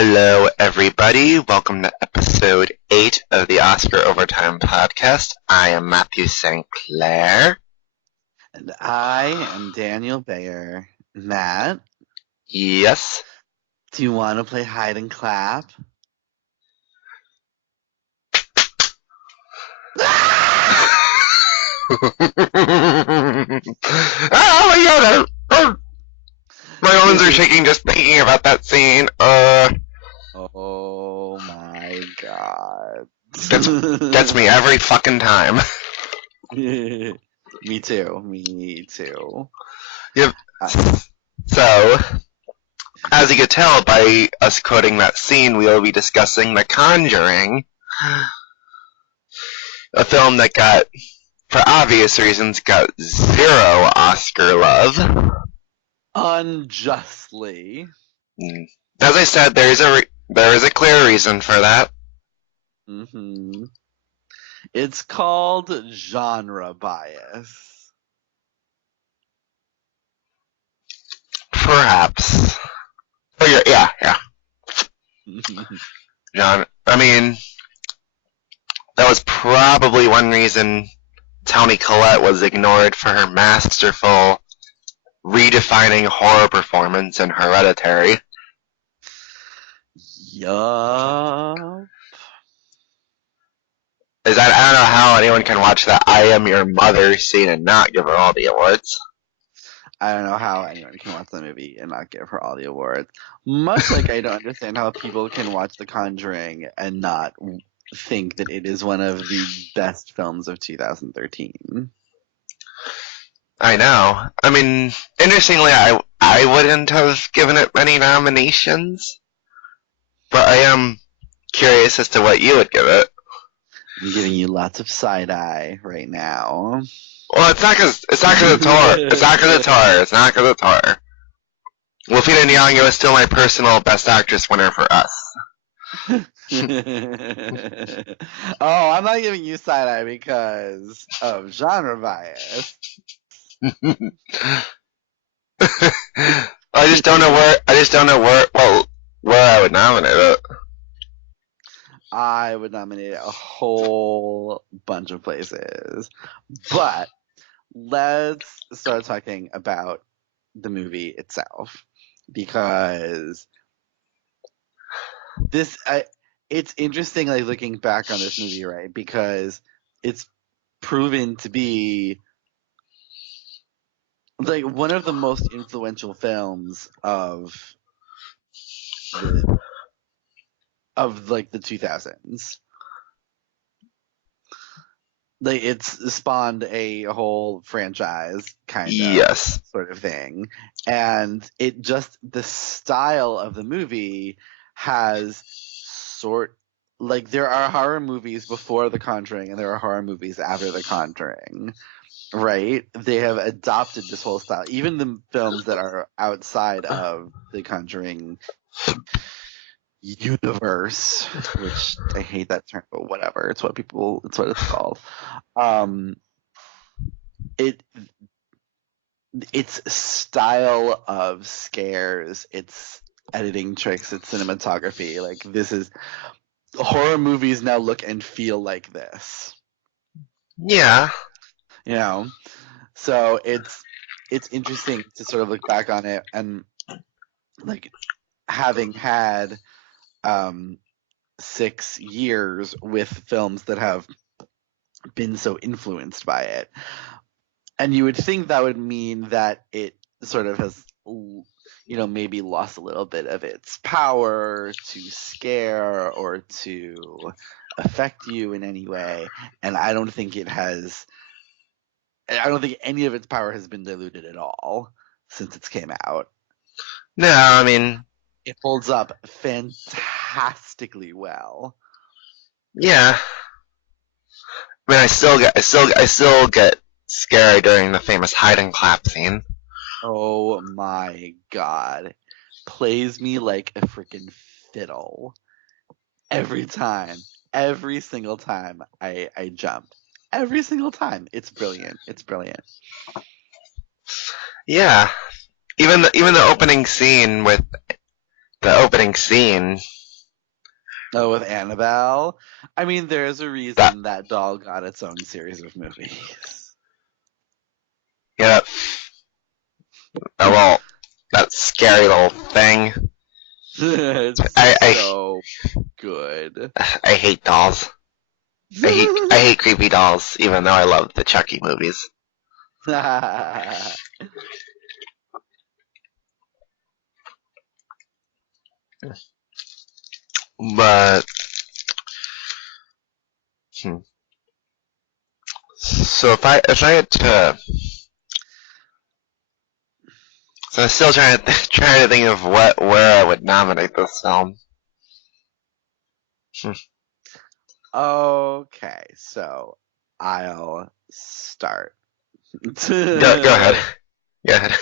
Hello, everybody. Welcome to episode 8 of the Oscar Overtime podcast. I am Matthew St.Clair. And I am Daniel Bayer. Matt, Yes. do you want to play hide and clap? Oh my god! My arms are shaking just thinking about that scene. Oh my god. Gets me every fucking time. Me too. Yep. So, as you could tell by us quoting that scene, we will be discussing The Conjuring, a film that for obvious reasons, got 0 Oscar love. Unjustly. As I said, there is a clear reason for that. Mm-hmm. It's called genre bias. Perhaps. Oh, yeah. John, I mean, that was probably one reason Toni Collette was ignored for her masterful redefining horror performance in Hereditary. Yup. I don't know how anyone can watch that I Am Your Mother scene and not give her all the awards. I don't know how anyone can watch the movie and not give her all the awards. Much like I don't understand how people can watch The Conjuring and not think that it is one of the best films of 2013. I know. I mean, interestingly, I wouldn't have given it many nominations, but I am curious as to what you would give it. I'm giving you lots of side eye right now. Well, it's not because it's horror. It's not because it's horror. Lupita Nyong'o is still my personal Best Actress winner for us. Oh, I'm not giving you side eye because of genre bias. I just don't know where I would nominate it. I would nominate a whole bunch of places. But let's start talking about the movie itself, because it's interesting, like, looking back on this movie, right? Because it's proven to be like one of the most influential films of the 2000s. Like, it's spawned a whole franchise kind of sort of thing, and the style of the movie has there are horror movies before The Conjuring and there are horror movies after The Conjuring, right? They have adopted this whole style. Even the films that are outside of The Conjuring universe, which I hate that term, but whatever. It's what it's called. Its style of scares, its editing tricks, its cinematography, like, this is horror movies now look and feel like this. Yeah. You know? So it's interesting to sort of look back on it and, like, having had 6 years with films that have been so influenced by it. And you would think that would mean that it sort of has, maybe lost a little bit of its power to scare or to affect you in any way. And I don't think it has. I don't think any of its power has been diluted at all since it came out. No, I mean, it holds up fantastically well. Yeah. I mean, I still get scared during the famous hide and clap scene. Oh my god. Plays me like a freaking fiddle. Every single time I jump. Every single time. It's brilliant. Yeah. Even the opening scene with the opening scene. Oh, with Annabelle? I mean, there's a reason that doll got its own series of movies. Yeah, that scary little thing. It's I so good. I hate dolls. I hate creepy dolls, even though I love the Chucky movies. But so if I had to, so I'm still trying to think of where I would nominate this film. Okay, so I'll start. Go ahead. Go ahead.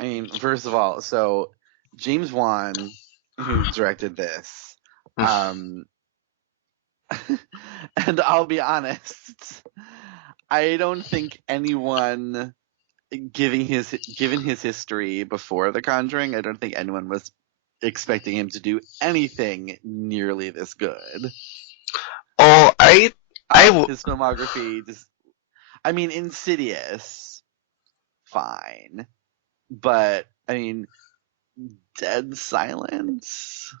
I mean, first of all, so James Wan, who directed this, and I'll be honest, I don't think anyone, given his history before The Conjuring, I don't think anyone was expecting him to do anything nearly this good. Oh, His filmography just, I mean, Insidious, fine, but I mean, Dead Silence.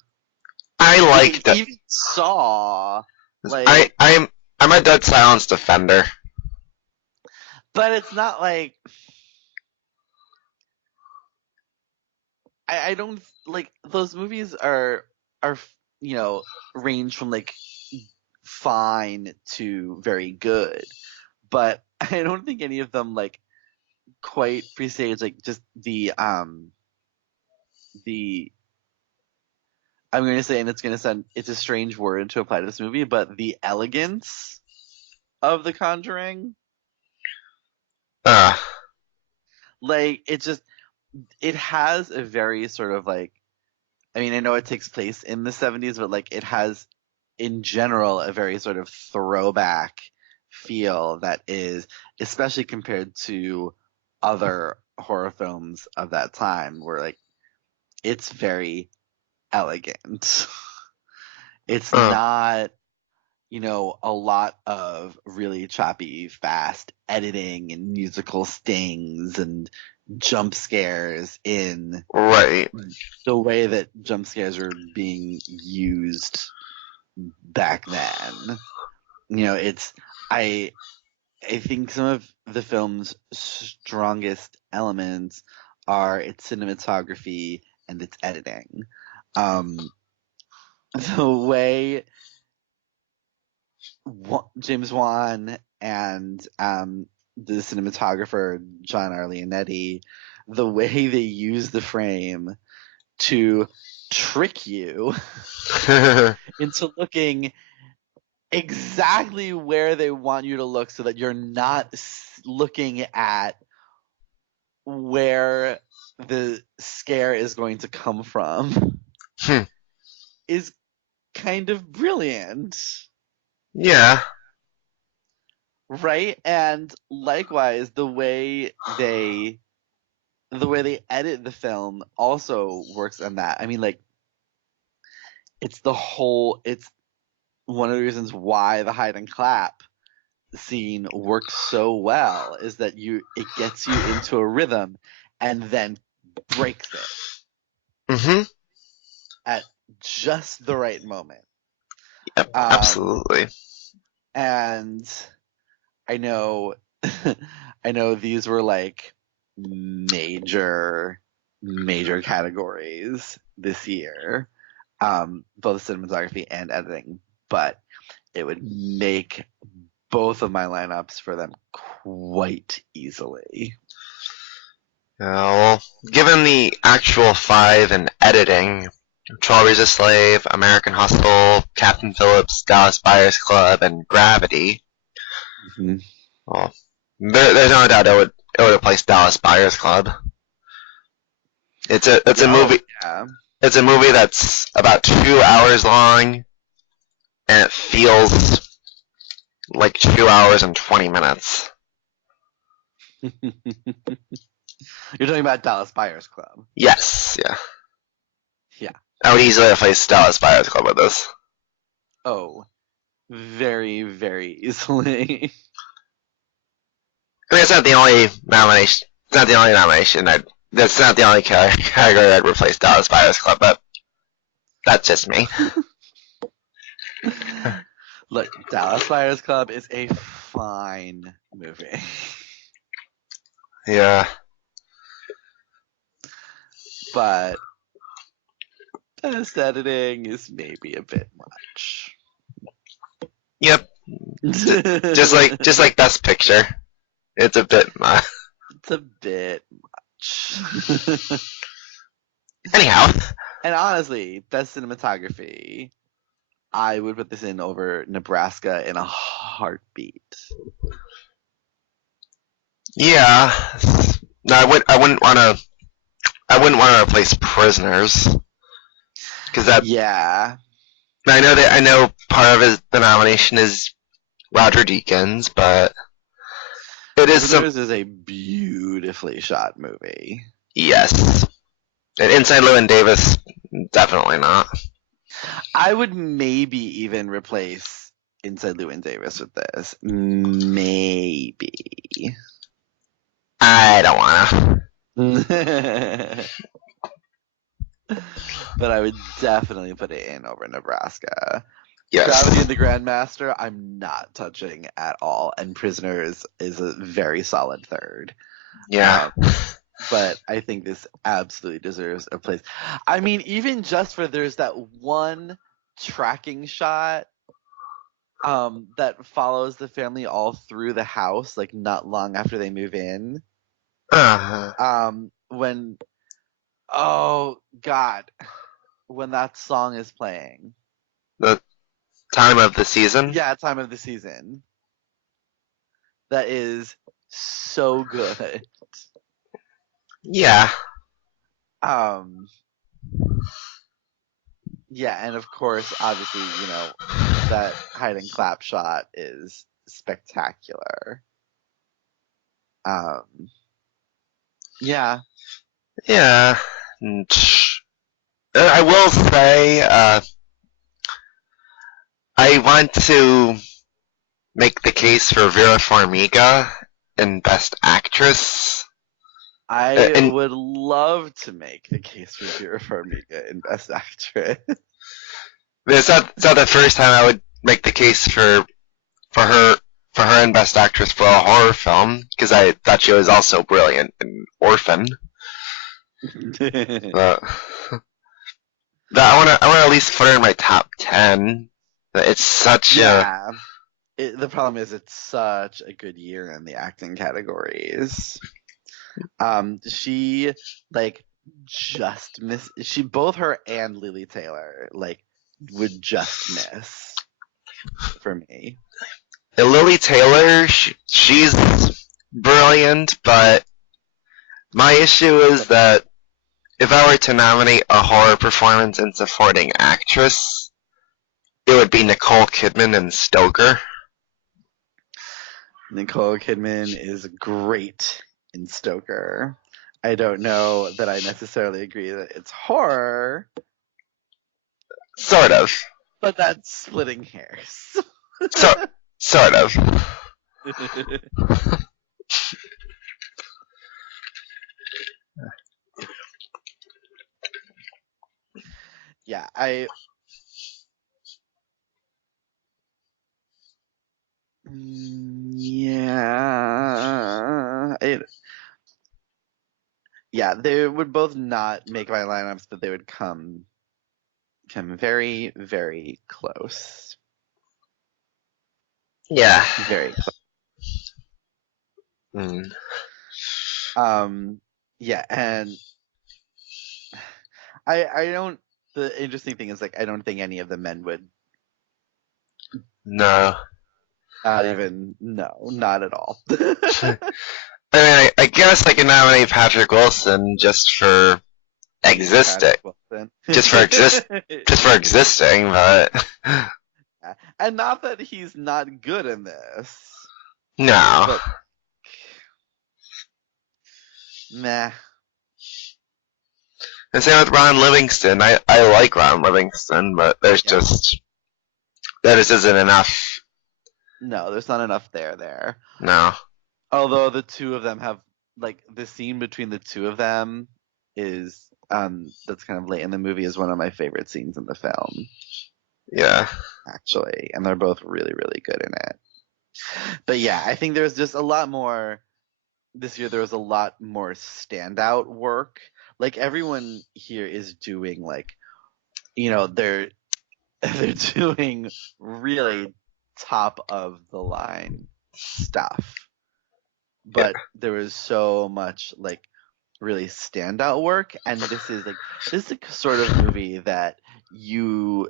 I liked it. Even Saw, like, I'm a Dead Silence defender. but it's not like I don't like those movies are range from like fine to very good, but I don't think any of them like quite presage like just the I'm going to say, and it's going to sound, it's a strange word to apply to this movie, but the elegance of The Conjuring. Like, it has a very sort of like, I mean, I know it takes place in the 70s, but like it has, in general, a very sort of throwback feel that is, especially compared to other horror films of that time, where like it's very elegant. It's not, a lot of really choppy, fast editing and musical stings and jump scares in Right. the way that jump scares were being used back then. I think some of the film's strongest elements are its cinematography and its editing. The way James Wan and the cinematographer John R. Leonetti, the way they use the frame to trick you into looking exactly where they want you to look so that you're not looking at where the scare is going to come from is kind of brilliant. Yeah. Right? And likewise, the way they edit the film also works on that. I mean, like, it's one of the reasons why the hide and clap scene works so well is that it gets you into a rhythm and then breaks it at just the right moment. Yep, absolutely. And I know these were like major categories this year, both cinematography and editing, but it would make both of my lineups for them quite easily. Well, given the actual 5 in editing, 12 Years a Slave, American Hustle, Captain Phillips, Dallas Buyers Club, and Gravity, well, there's no doubt it would have placed Dallas Buyers Club. It's a movie. Yeah. It's a movie that's about 2 hours long, and it feels like 2 hours and 20 minutes. You're talking about Dallas Buyers Club. Yes, yeah. Yeah. I would easily replace Dallas Buyers Club with this. Oh, very, very easily. I mean, it's not the only nomination. It's not the only nomination. That's not the only category I'd replace Dallas Buyers Club, but that's just me. Look, Dallas Buyers Club is a fine movie. Yeah. But best editing is maybe a bit much. Yep. just like Best Picture. It's a bit much. It's a bit much. Anyhow. And honestly, best cinematography, I would put this in over Nebraska in a heartbeat. Yeah. No, I wouldn't want to replace Prisoners. Because that. Yeah. I know part of the nomination is Roger Deakins, but it is Prisoners is a beautifully shot movie. Yes. And Inside Llewyn Davis, definitely not. I would maybe even replace Inside Llewyn Davis with this. Maybe. I don't wanna. But I would definitely put it in over Nebraska. Yes. Gravity and the Grandmaster, I'm not touching at all. And Prisoners is a very solid third. Yeah. But I think this absolutely deserves a place. I mean, even just for there's that one tracking shot that follows the family all through the house, like not long after they move in. When oh god, when that song is playing. The time of the season? Yeah, time of the season. That is so good. Yeah. Yeah, and of course, obviously, that hide and clap shot is spectacular. Yeah. Yeah. I will say, I want to make the case for Vera Farmiga in Best Actress. I would love to make the case for Vera Farmiga in Best Actress. It's not the first time I would make the case for her in Best Actress for a horror film, because I thought she was also brilliant in Orphan. But I want to at least put her in my top 10. It's such the problem is it's such a good year in the acting categories. She just miss. Both her and Lily Taylor would just miss for me. Lily Taylor, she's brilliant, but my issue is that if I were to nominate a horror performance in supporting actress, it would be Nicole Kidman and Stoker. Nicole Kidman is great in Stoker. I don't know that I necessarily agree that it's horror. Sort of. But that's splitting hairs. Sort of. Yeah, they would both not make my lineups, but they would come very, very close. Yeah. Very close. Yeah, and I don't. The interesting thing is, I don't think any of the men would. No. Not even. No, not at all. I mean, I guess I can nominate Patrick Wilson just for existing. just for existing, but. And not that he's not good in this. No. Meh. And same with Ron Livingston. I like Ron Livingston, but Yeah. that just isn't enough. No, there's not enough there. No. Although the two of them have, like, the scene between the two of them is that's kind of late in the movie is one of my favorite scenes in the film, Yeah. actually, and they're both really, really good in it. But yeah, I think there's just a lot more this year. There was a lot more standout work. Like, everyone here is doing, like, they're they're doing really top of the line stuff. Yeah. But there was so much, like, really standout work, and this is the sort of movie that you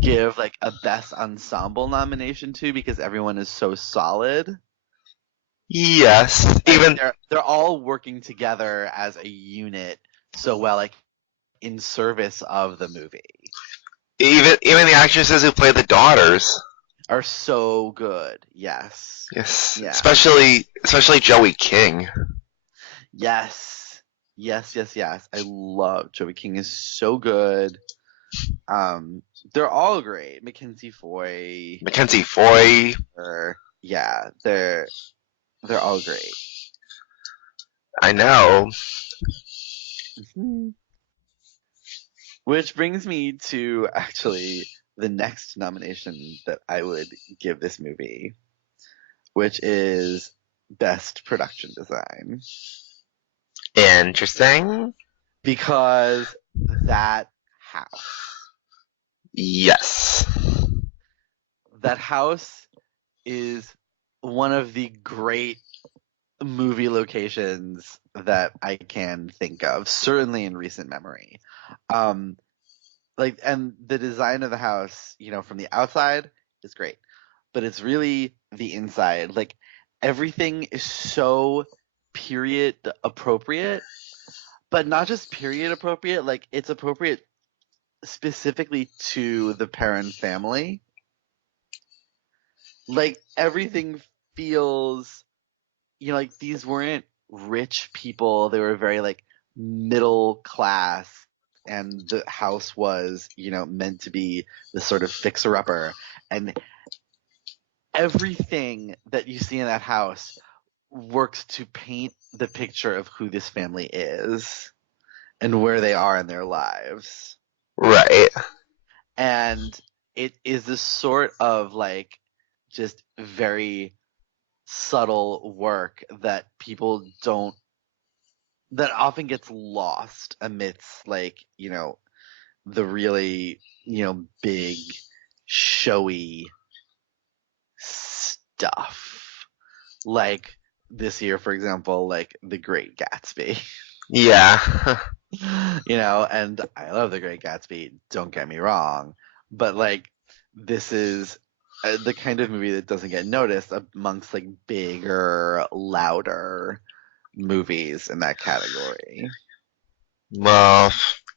give, like, a best ensemble nomination to because everyone is so solid. Yes. Like, Even they're all working together as a unit so well, like, in service of the movie. even the actresses who play the daughters. Are so good. Yes. Yes. Yeah. Especially Joey King. Yes. Yes. I love Joey King is so good. They're all great. Mackenzie Foy. Yeah, they're all great. I know. Mhm. Which brings me to actually the next nomination that I would give this movie, which is Best Production Design. Interesting. Because that house. Yes. That house is one of the great movie locations that I can think of, certainly in recent memory. And the design of the house, from the outside is great, but it's really the inside. Like, everything is so period appropriate, but not just period appropriate. Like, it's appropriate specifically to the Perrin family. Like, everything feels, like, these weren't rich people. They were very, like, middle class, and the house was, meant to be the sort of fixer-upper. And everything that you see in that house works to paint the picture of who this family is and where they are in their lives. Right. And it is this sort of, like, just very subtle work that people don't that often gets lost amidst, like, the really, big showy stuff. Like, this year, for example, like The Great Gatsby. Yeah. And I love The Great Gatsby, don't get me wrong, but, like, this is the kind of movie that doesn't get noticed amongst, like, bigger, louder movies in that category. Well,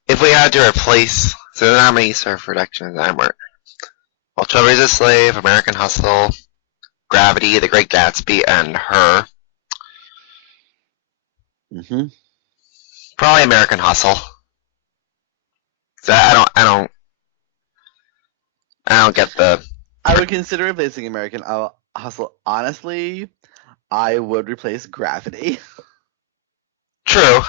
if we had to replace, so the nominees for production design were Well, 12 Years a Slave, American Hustle, Gravity, The Great Gatsby, and Her. Mm-hmm. Probably American Hustle. So I don't get the. I would consider replacing American Hustle. Honestly, I would replace Gravity. True.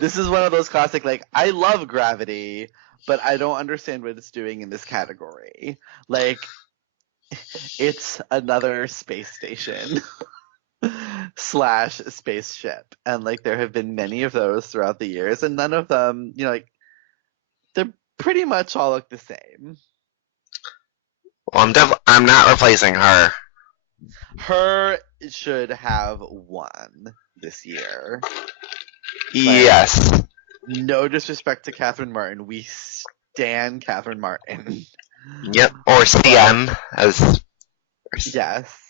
This is one of those classic, like, I love Gravity, but I don't understand what it's doing in this category. Like, it's another space station / spaceship, and, like, there have been many of those throughout the years, and none of them, like, they're pretty much all look the same. Well, I'm not replacing Her. Her should have won this year. Yes. No disrespect to Catherine Martin. We stan Catherine Martin. Yep. Or CM, Yes.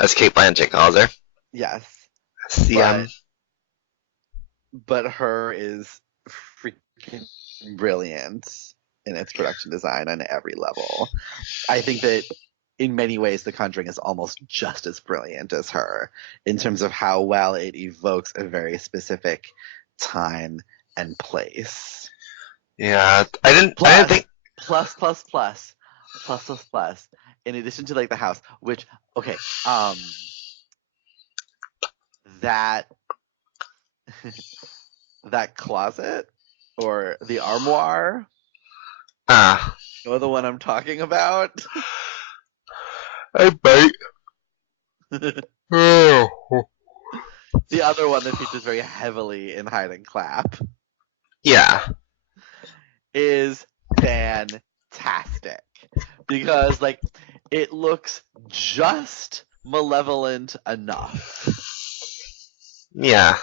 as Kate Blanchett calls her. Yes. CM. But Her is freaking brilliant in its production design on every level. I think that in many ways, The Conjuring is almost just as brilliant as her in terms of how well it evokes a very specific time and place. Yeah, I didn't think. Plus, in addition to like the house, which, okay, that that closet or the armoire, Ah, you know the one I'm talking about? I bite. Oh. The other one that features very heavily in Hide and Clap Yeah, is fantastic because like it looks just malevolent enough. yeah,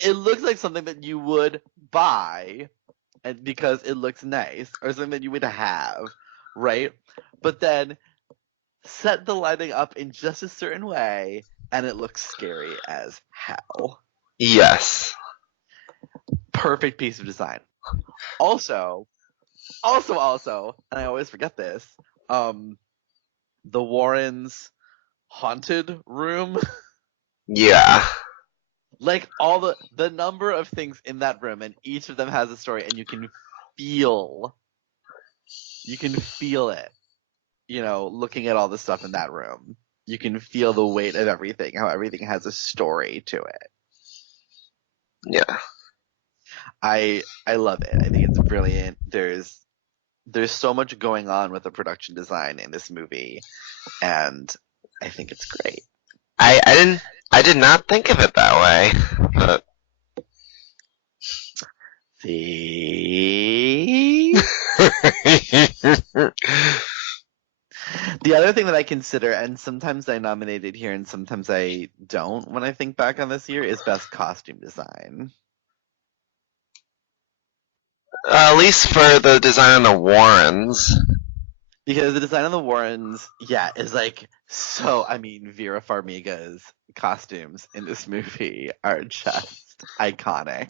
It looks like something that you would buy and because it looks nice or something that you would have, right? But then set the lighting up in just a certain way and it looks scary as hell. yes. Perfect piece of design. Also, and I always forget this, the Warrens' haunted room. Yeah, Like all the number of things in that room, and each of them has a story, and you can feel it. You know, looking at all the stuff in that room, you can feel the weight of everything, how everything has a story to it. yeah. I love it. I think it's brilliant. There's so much going on with the production design in this movie, and I think it's great. I did not think of it that way. But See? The other thing that I consider, and sometimes I nominate it here and sometimes I don't when I think back on this year, is best costume design. at least for the design on the Warrens. Because the design of the Warrens, yeah, is like so. I mean, Vera Farmiga's costumes in this movie are just iconic.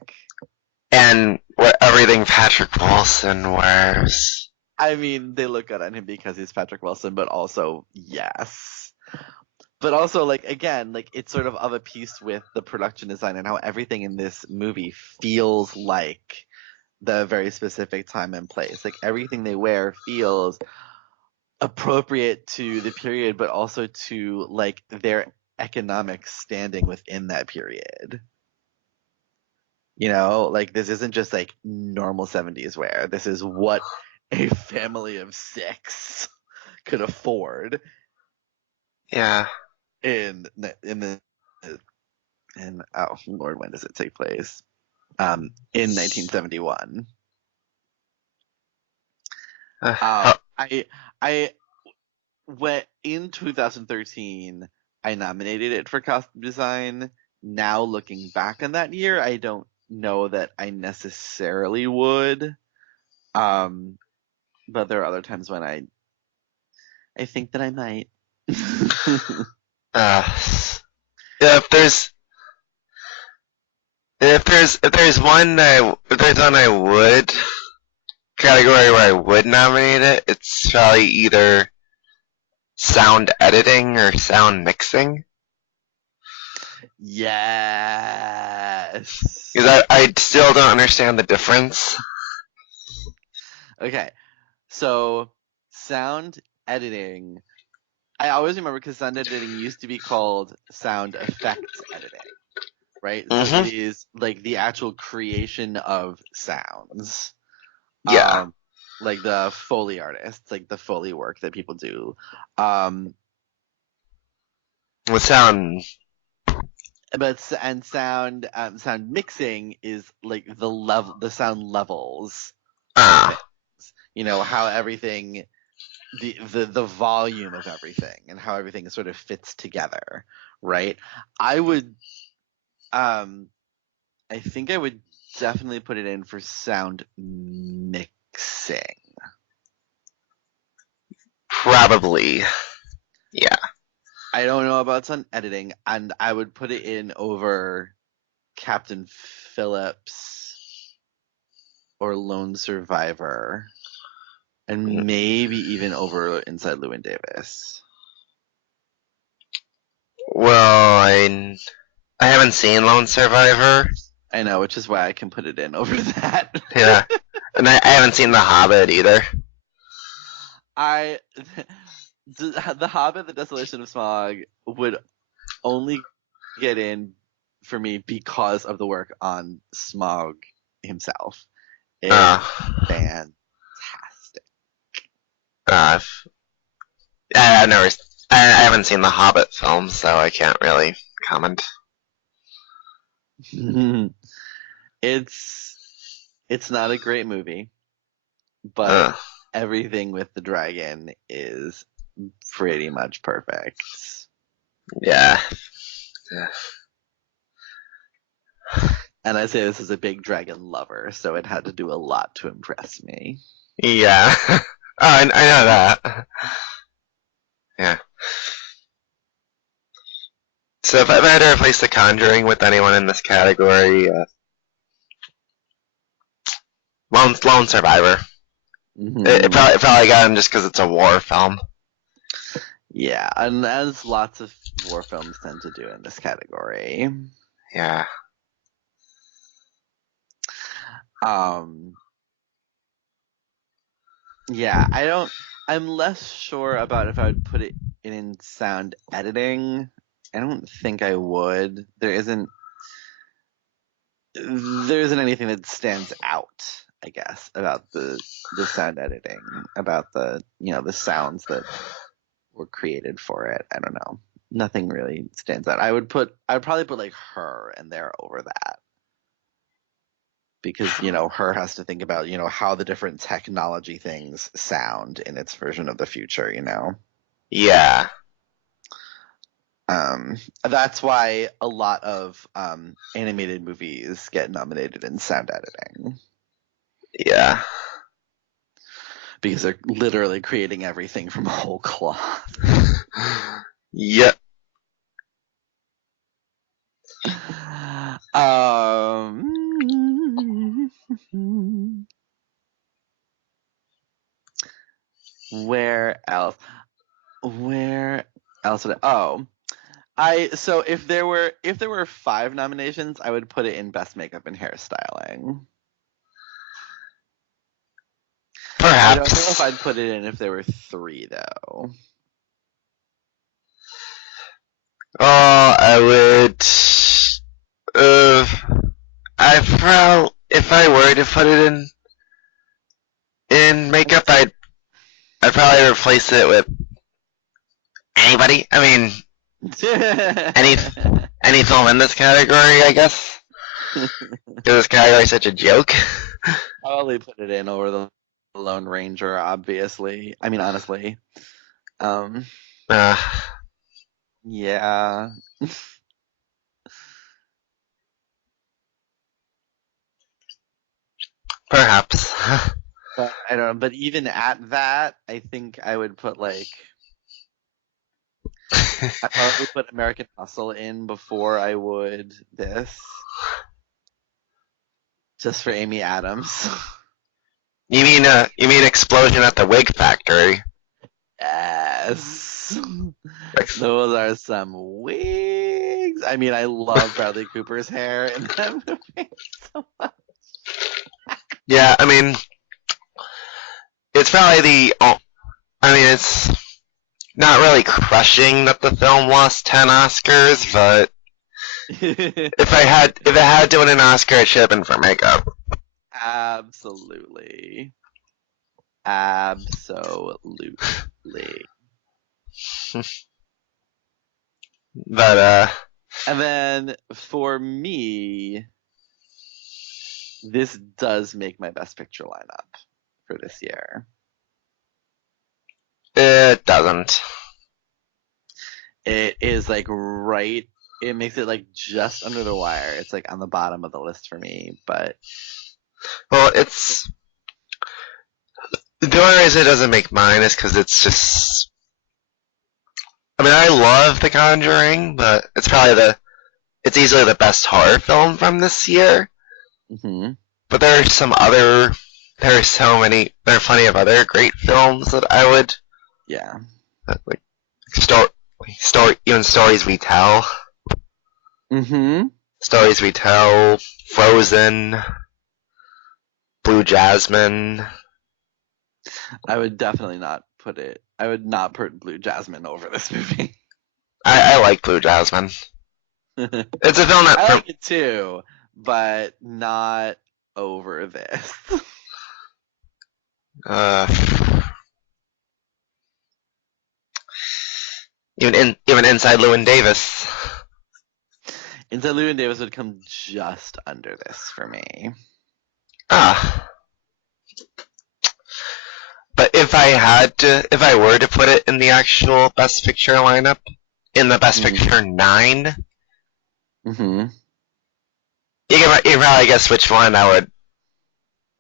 And what everything Patrick Wilson wears. I mean, they look good on him because he's Patrick Wilson, but also, yes. But also, like, again, like, it's sort of a piece with the production design and how everything in this movie feels like the very specific time and place. Like, everything they wear feels appropriate to the period, but also to, like, their economic standing within that period. You know, like, this isn't just, like, normal 70s wear. This is what a family of 6 could afford Yeah. in the and oh Lord, when does it take place? In 1971. Uh, I went in 2013. I nominated it for costume design. Now looking back on that year, I don't know that I necessarily would. But there are other times when I think that I might. if there's one I would category where I would nominate it, it's probably either sound editing or sound mixing. Yes. Because I still don't understand the difference. Okay. So, sound editing. I always remember because sound editing used to be called sound effects editing, right? So Mm-hmm. it is like the actual creation of sounds. Yeah. Like the Foley artists, like the Foley work that people do. With sound. And sound mixing is like the sound levels of things. You know, how everything the volume of everything and how everything sort of fits together, right? I would I think I would definitely put it in for sound mixing. Probably. Yeah. I don't know about sound editing, and I would put it in over Captain Phillips or Lone Survivor, and maybe even over Inside Llewyn Davis. Well, I haven't seen Lone Survivor. I know, which is why I can put it in over that. Yeah. And I haven't seen The Hobbit either. The Hobbit, The Desolation of Smaug would only get in for me because of the work on Smaug himself. It's fantastic. I've never. I haven't seen the Hobbit films, so I can't really comment. It's not a great movie, but everything with the dragon is pretty much perfect. Yeah. And I say this as a big dragon lover, so it had to do a lot to impress me. Yeah. Oh, I know that. Yeah. So if I had to replace The Conjuring with anyone in this category, Lone Survivor. Mm-hmm. It probably got him just because it's a war film. Yeah, and as lots of war films tend to do in this category. Yeah. Yeah, I'm less sure about if I would put it in sound editing. I don't think I would. There isn't anything that stands out, I guess, about the sound editing, about the the sounds that were created for it. I don't know. Nothing really stands out. I'd probably put like Her in there over that. Because, Her has to think about, how the different technology things sound in its version of the future, Yeah. That's why a lot of animated movies get nominated in sound editing. Yeah. Because they're literally creating everything from whole cloth. Yep. Where else? So if there were 5 nominations, I would put it in best makeup and hairstyling. Perhaps. I don't know if I'd put it in if there were 3 though. Oh, I would. If I were to put it in makeup, I'd probably replace it with anybody. I mean, any film in this category, I guess. Because this category is such a joke. Probably put it in over the Lone Ranger, obviously. I mean, honestly. Yeah. Perhaps. But I don't know. But even at that, I think I would put like I'd probably put American Hustle in before I would this. Just for Amy Adams. You mean Explosion at the Wig Factory? Yes. Those are some wigs. I mean, I love Bradley Cooper's hair in that movie so much. Yeah, I mean, it's probably it's not really crushing that the film lost 10 Oscars, but if it had to win an Oscar, it should have been for makeup. Absolutely. But and then for me, this does make my best picture lineup for this year. It doesn't. It is like right. It makes it like just under the wire. It's like on the bottom of the list for me, but well, it's the only reason it doesn't make mine is because it's just. I mean, I love The Conjuring, but it's probably it's easily the best horror film from this year. Mm-hmm. But there are plenty of other great films that I would. Yeah. Like even stories we tell. Mm-hmm. Stories we tell. Frozen. Blue Jasmine. I would definitely not put it. I would not put Blue Jasmine over this movie. I like Blue Jasmine. It's a film that I like it too, but not over this. Even Inside Llewyn Davis. Inside Llewyn Davis would come just under this for me. But if I were to put it in the actual Best Picture lineup, in the Best Picture 9, Mm-hmm. you can probably guess which one I'd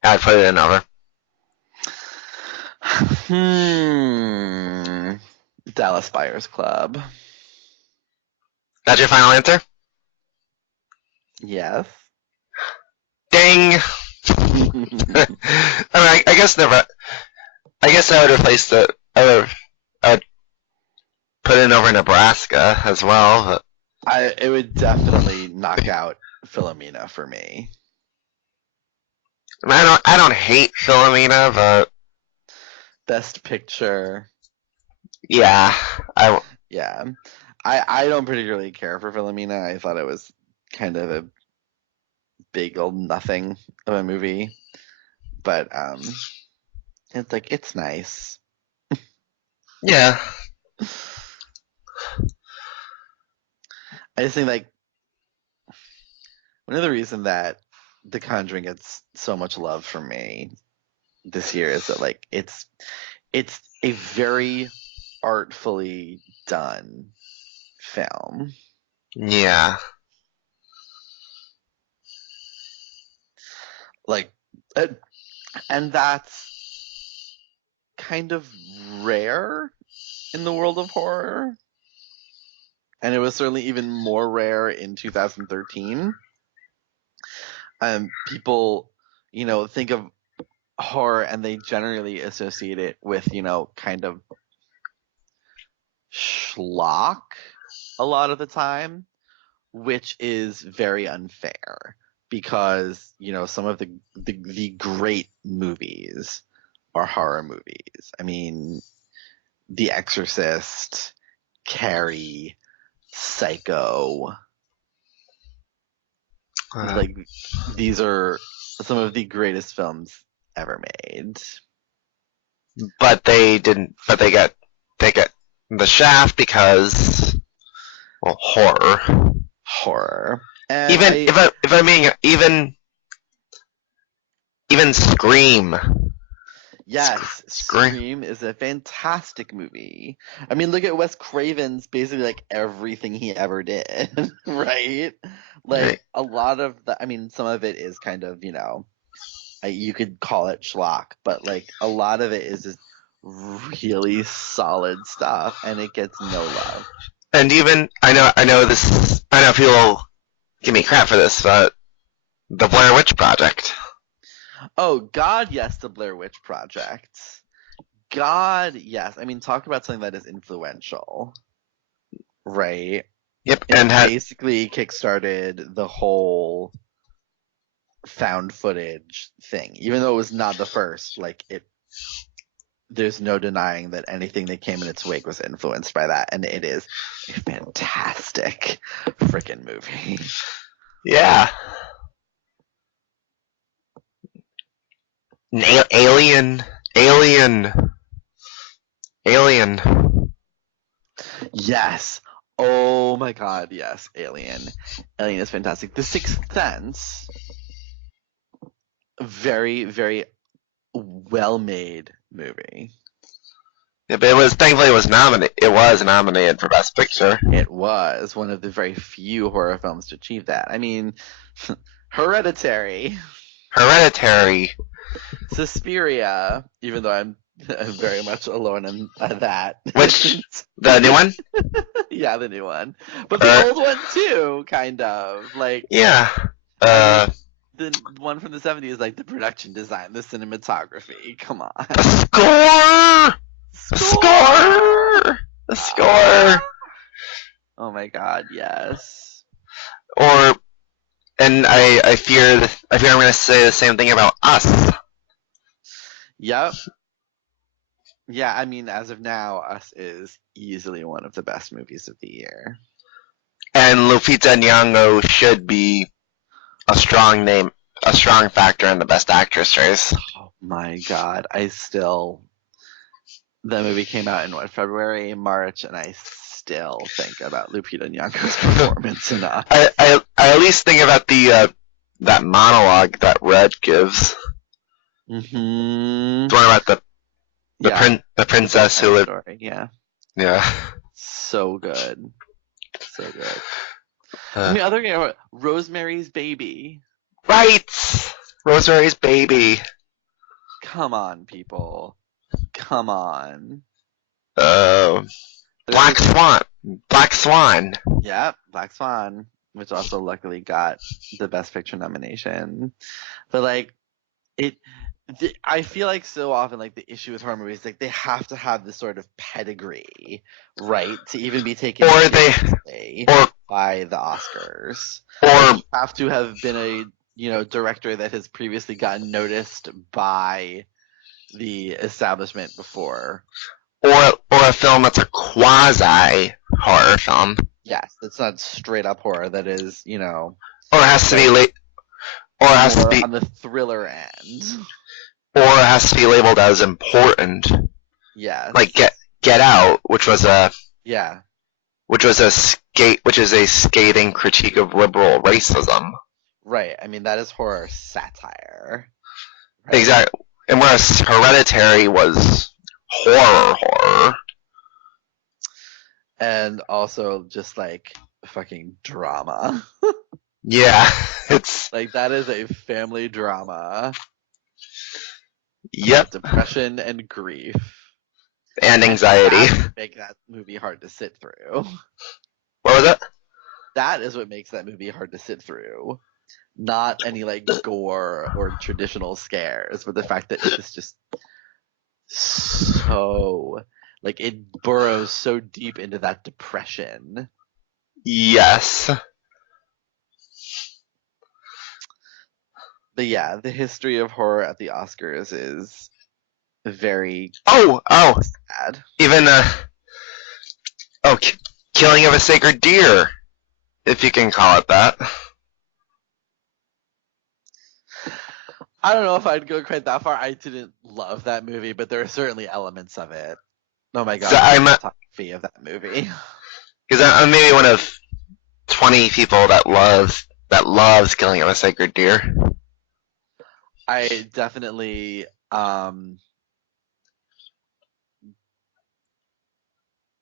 put it in over. Dallas Buyers Club. That's your final answer? Yes. Ding! I mean, I guess never. I guess I would replace I would put it over Nebraska as well. But It would definitely knock out Philomena for me. I don't hate Philomena, but Best Picture. yeah, Yeah. I don't particularly care for Philomena. I thought it was kind of a big old nothing of a movie. But it's like, it's nice. Yeah. I just think, like, one of the reasons that The Conjuring gets so much love from me this year is that, like, it's a very artfully done film. Yeah. Like, and that's kind of rare in the world of horror. And it was certainly even more rare in 2013. People, think of horror and they generally associate it with, kind of schlock a lot of the time, which is very unfair because, some of the great movies are horror movies. I mean, The Exorcist, Carrie, Psycho. Like, these are some of the greatest films ever made. But they didn't. But they got the shaft because, well, horror. And if I'm being even Scream. Yes, Scream is a fantastic movie. I mean, look at Wes Craven's basically like everything he ever did, right? Like, Right. a lot of some of it is kind of, you could call it schlock, but like a lot of it is just really solid stuff, and it gets no love. And even I know people will give me crap for this, but the Blair Witch Project. Oh God, yes, the Blair Witch Project. God, yes. I mean, talk about something that is influential, right? Yep, It basically kickstarted the whole found footage thing, even though it was not the first. Like, there's no denying that anything that came in its wake was influenced by that, and it is a fantastic freaking movie. Yeah. Alien. Yes. Oh my God, yes. Alien is fantastic. The Sixth Sense, very, very well-made movie. Yeah, but thankfully it was nominated. It was nominated for Best Picture. It was one of the very few horror films to achieve that. I mean, Hereditary. Suspiria, even though I'm very much alone in that. Which, the new one? Yeah, the new one. But the old one too, kind of. Like, yeah. The one from the 70s, like the production design, the cinematography. Come on. The score! Oh my god, yes. Or, and I fear I'm going to say the same thing about Us. Yep. Yeah, I mean, as of now, Us is easily one of the best movies of the year. And Lupita Nyong'o should be a strong factor in the Best Actress race. Oh my god, the movie came out in February, March, and I still think about Lupita Nyong'o's performance in Us. I at least think about that monologue that Red gives. Mm-hmm. The one about the princess who lived. Story. Yeah. Yeah. So good. So good. And the other game, Rosemary's Baby. Right! Rosemary's Baby. Come on, people. Come on. Black Swan. Yeah, Black Swan, which also luckily got the Best Picture nomination. But like, I feel like so often, like, the issue with horror movies, like, they have to have this sort of pedigree, right, to even be taken seriously by the Oscars. Or like, you have to have been a director that has previously gotten noticed by the establishment before. Or a film that's a quasi horror film. Yes, that's not straight up horror. That is, Or it has to be or it has to be on the thriller end. Or it has to be labeled as important. Yes. Like Get Out, which is a scathing critique of liberal racism. Right. I mean, that is horror satire. Right? Exactly. And whereas Hereditary was horror. And also just like fucking drama. Yeah, it's like, that is a family drama. Yep. Depression and grief. And anxiety. That would make that movie hard to sit through. What was it? That is what makes that movie hard to sit through. Not any like gore or traditional scares, but the fact that it's just so like, it burrows so deep into that depression. Yes. But yeah, the history of horror at the Oscars is very sad. Even Killing of a Sacred Deer, if you can call it that. I don't know if I'd go quite that far. I didn't love that movie, but there are certainly elements of it. Oh my god, so I'm a photography of that movie. Because I'm maybe one of 20 people that loves Killing of a Sacred Deer. I definitely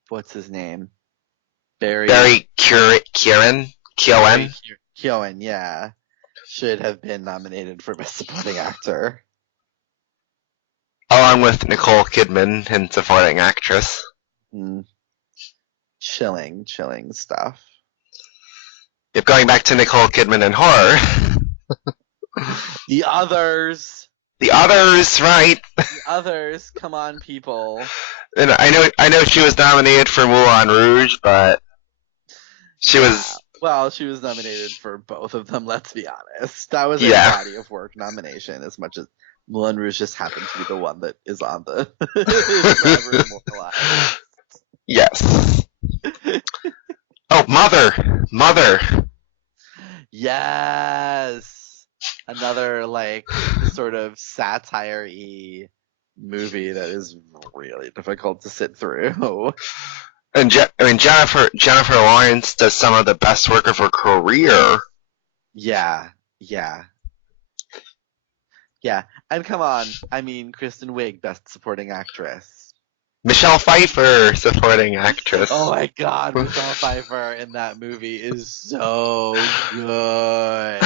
what's his name? Barry Keoghan, yeah, should have been nominated for Best Supporting Actor. Along with Nicole Kidman in Supporting Actress. Chilling stuff. If going back to Nicole Kidman in horror. The Others, right? The Others, come on, people. And I know she was nominated for Moulin Rouge, but she was nominated for both of them, let's be honest. That was a body of work nomination, as much as Moulin Rouge just happened to be the one that is on the forever immortalized. Yes. Oh, Mother. Yes. Another like sort of satire-y movie that is really difficult to sit through. And Jennifer Lawrence does some of the best work of her career. Yeah. And come on, I mean, Kristen Wiig, Best Supporting Actress. Michelle Pfeiffer, Supporting Actress. Oh my god, Michelle Pfeiffer in that movie is so good.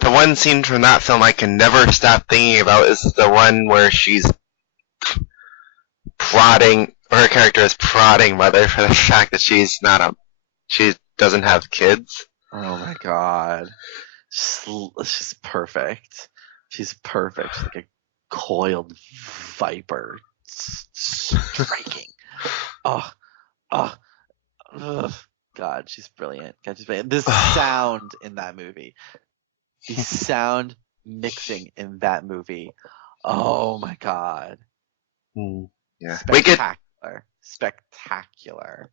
The one scene from that film I can never stop thinking about is the one where she's prodding, her character is prodding Mother for the fact that she doesn't have kids. Oh my god. She's perfect. She's perfect. She's like coiled viper striking. Oh, oh, ugh. God, she's brilliant. God, she's brilliant. The sound in that movie, the sound mixing in that movie. Oh my God. Yeah. Spectacular.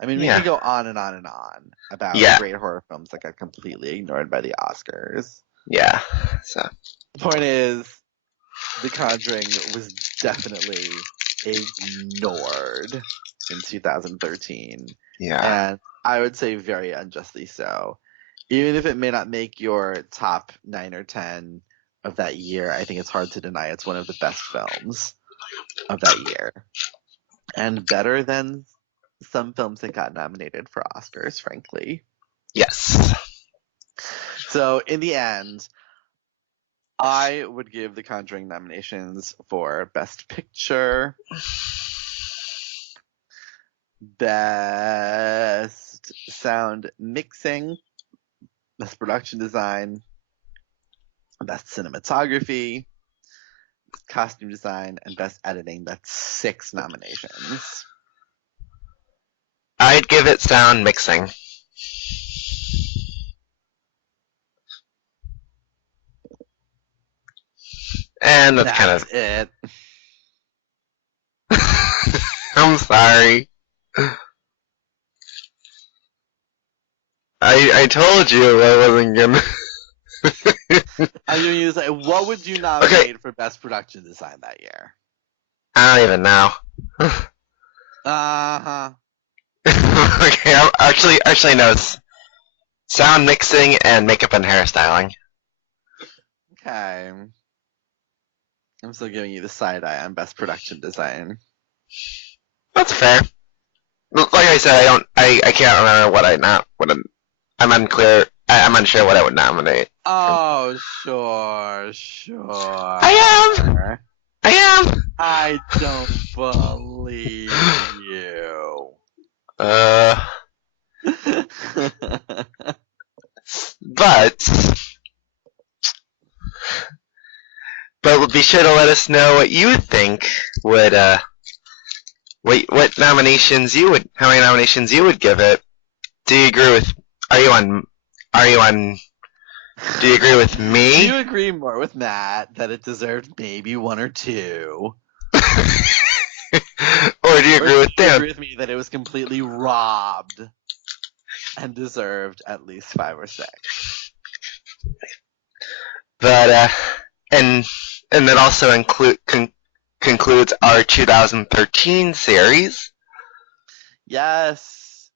I mean, we Yeah. could go on and on and on about Yeah. great horror films that got completely ignored by the Oscars. Yeah. So The point is, The Conjuring was definitely ignored in 2013. yeah. And I would say very unjustly so. Even if it may not make your top 9 or 10 of that year, I think it's hard to deny it's one of the best films of that year. And better than some films that got nominated for Oscars, frankly. Yes. So in the end, I would give The Conjuring nominations for Best Picture, Best Sound Mixing, Best Production Design, Best Cinematography, Costume Design, and Best Editing. That's 6 nominations. I'd give it sound mixing. And that's kind of it. I'm sorry. I told you I wasn't gonna. I mean, you say, what would you nominate for Best Production Design that year? I don't even know. Uh-huh. Okay, actually no. It's sound mixing and makeup and hairstyling. Okay. I'm still giving you the side eye on Best Production Design. That's fair. Like I said, I can't remember I'm unclear. I'm unsure what I would nominate. Oh, sure. I am. I don't believe you. But be sure to let us know what you think would what nominations you would, how many nominations you would give it. Do you agree with? Are you on? Do you agree with me? Do you agree more with Matt that it deserved maybe 1 or 2? Or do you agree with Do you Dan? agree with me that it was completely robbed and deserved at least 5 or 6? But and that also concludes our 2013 series. Yes.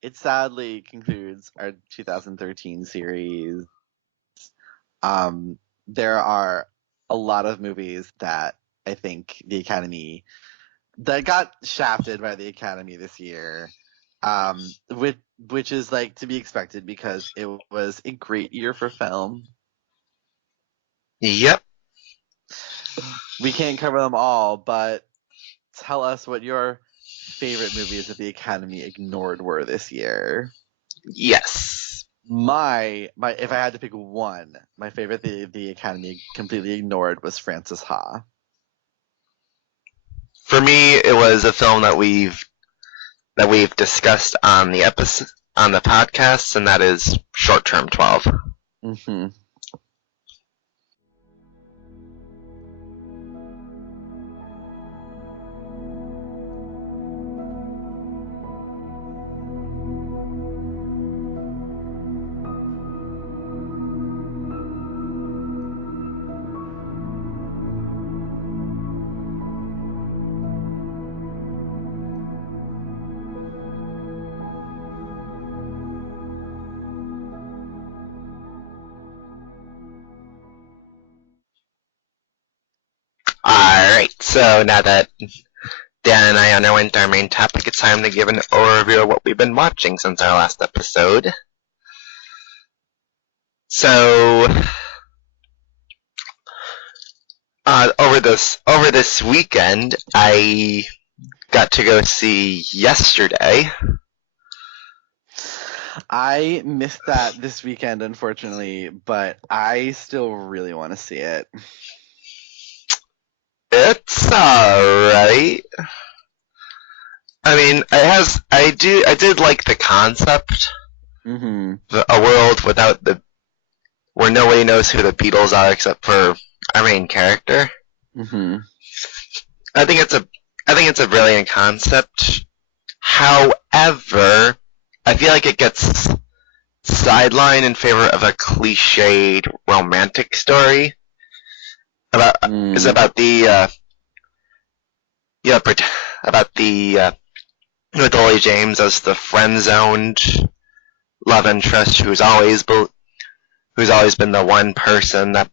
It sadly concludes our 2013 series. There are a lot of movies that I think the Academy that got shafted by the Academy this year, which is like to be expected because it was a great year for film. Yep. We can't cover them all, but tell us what your favorite movies that the Academy ignored were this year. Yes. My if I had to pick one, my favorite the Academy completely ignored was Frances Ha. For me, it was a film that we've discussed on the episode on the podcast, and that is Short Term 12. Mm-hmm. Alright, so now that Dan and I underwent our main topic, it's time to give an overview of what we've been watching since our last episode. So, over this weekend, I got to go see Yesterday. I missed that this weekend, unfortunately, but I still really want to see it. It's alright. I mean, I did like the concept. Mm-hmm. A world where nobody knows who the Beatles are except for our main character. Mm-hmm. I think it's a brilliant concept. However, I feel like it gets sidelined in favor of a cliched romantic story. It's about the about the with Lily James as the friend-zoned love interest who's always been the one person that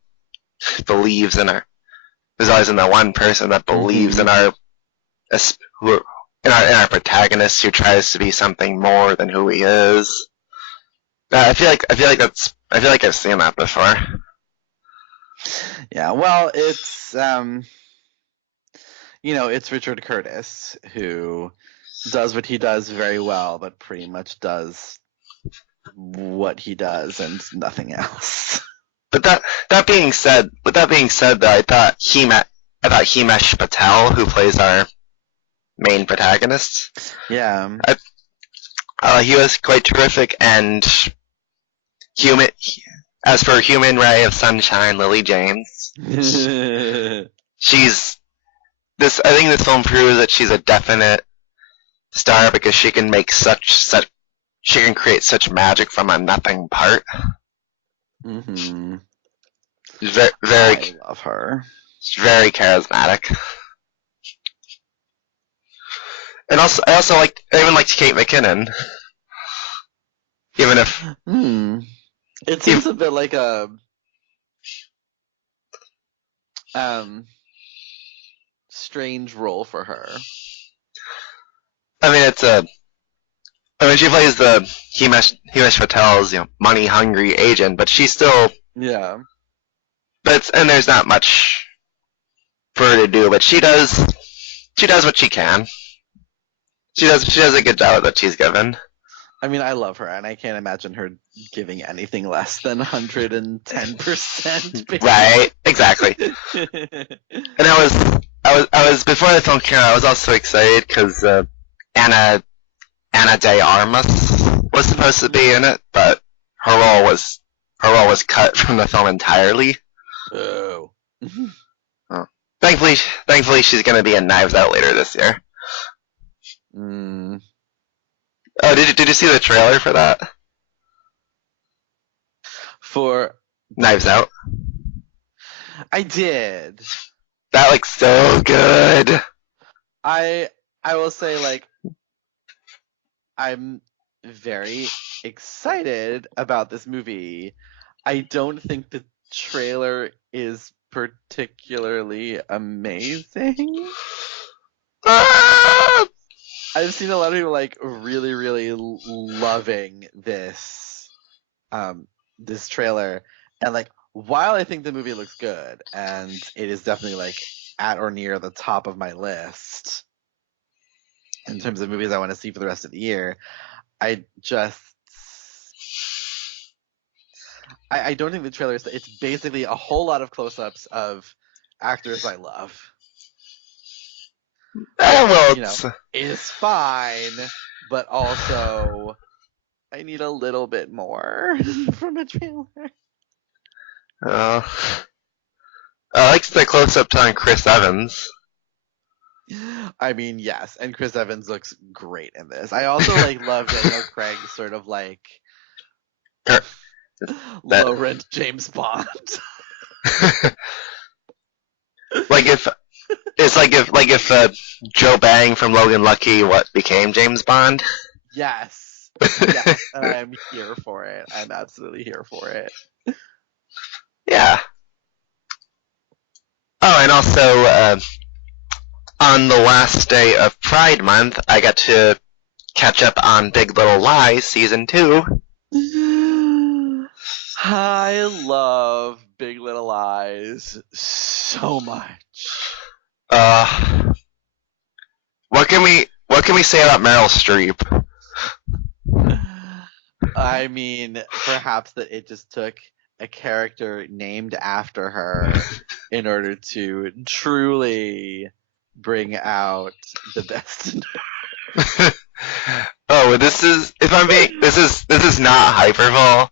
believes in her. Who's always been the one person that believes in our protagonist who tries to be something more than who he is. I feel like I've seen that before. Yeah, well, it's it's Richard Curtis who does what he does very well, but pretty much does what he does and nothing else. But that being said, though, I thought Himesh Patel, who plays our main protagonist, Yeah. he was quite terrific. And as for Human Ray of Sunshine, Lily James, she's this. I think this film proves that she's a definite star because she can create such magic from a nothing part. Mm-hmm. Very, I love her. She's very charismatic. And also, I even liked Kate McKinnon. Even if it seems a bit like a strange role for her. I mean, she plays the Himesh Patel's money hungry agent, but she's still and there's not much for her to do, but she does what she can. She does a good job at what she's given. I mean, I love her, and I can't imagine her giving anything less than 110%. Right, exactly. And I was before the film came out, I was also excited because Ana de Armas was supposed to be in it, but her role was cut from the film entirely. Oh. Thankfully, she's going to be in Knives Out later this year. Oh, did you see the trailer for that? For Knives Out? I did. That looks so good. I will say, like, I'm very excited about this movie. I don't think the trailer is particularly amazing. I've seen a lot of people like really, really loving this this trailer, and like while I think the movie looks good and it is definitely like at or near the top of my list in terms of movies I want to see for the rest of the year, I don't think the trailer it's basically a whole lot of close-ups of actors I love. Is fine, but also I need a little bit more from a trailer. I like the close-up on Chris Evans. I mean, yes, and Chris Evans looks great in this. I also love Daniel Craig's sort of low-rent James Bond. if Joe Bang from Logan Lucky became James Bond. Yes, and I'm here for it. I'm absolutely here for it. Yeah. Oh, and also on the last day of Pride Month, I got to catch up on Big Little Lies season 2. I love Big Little Lies so much. What can we say about Meryl Streep? I mean, perhaps that it just took a character named after her in order to truly bring out the best in her. Oh, this is this is not hyperbole.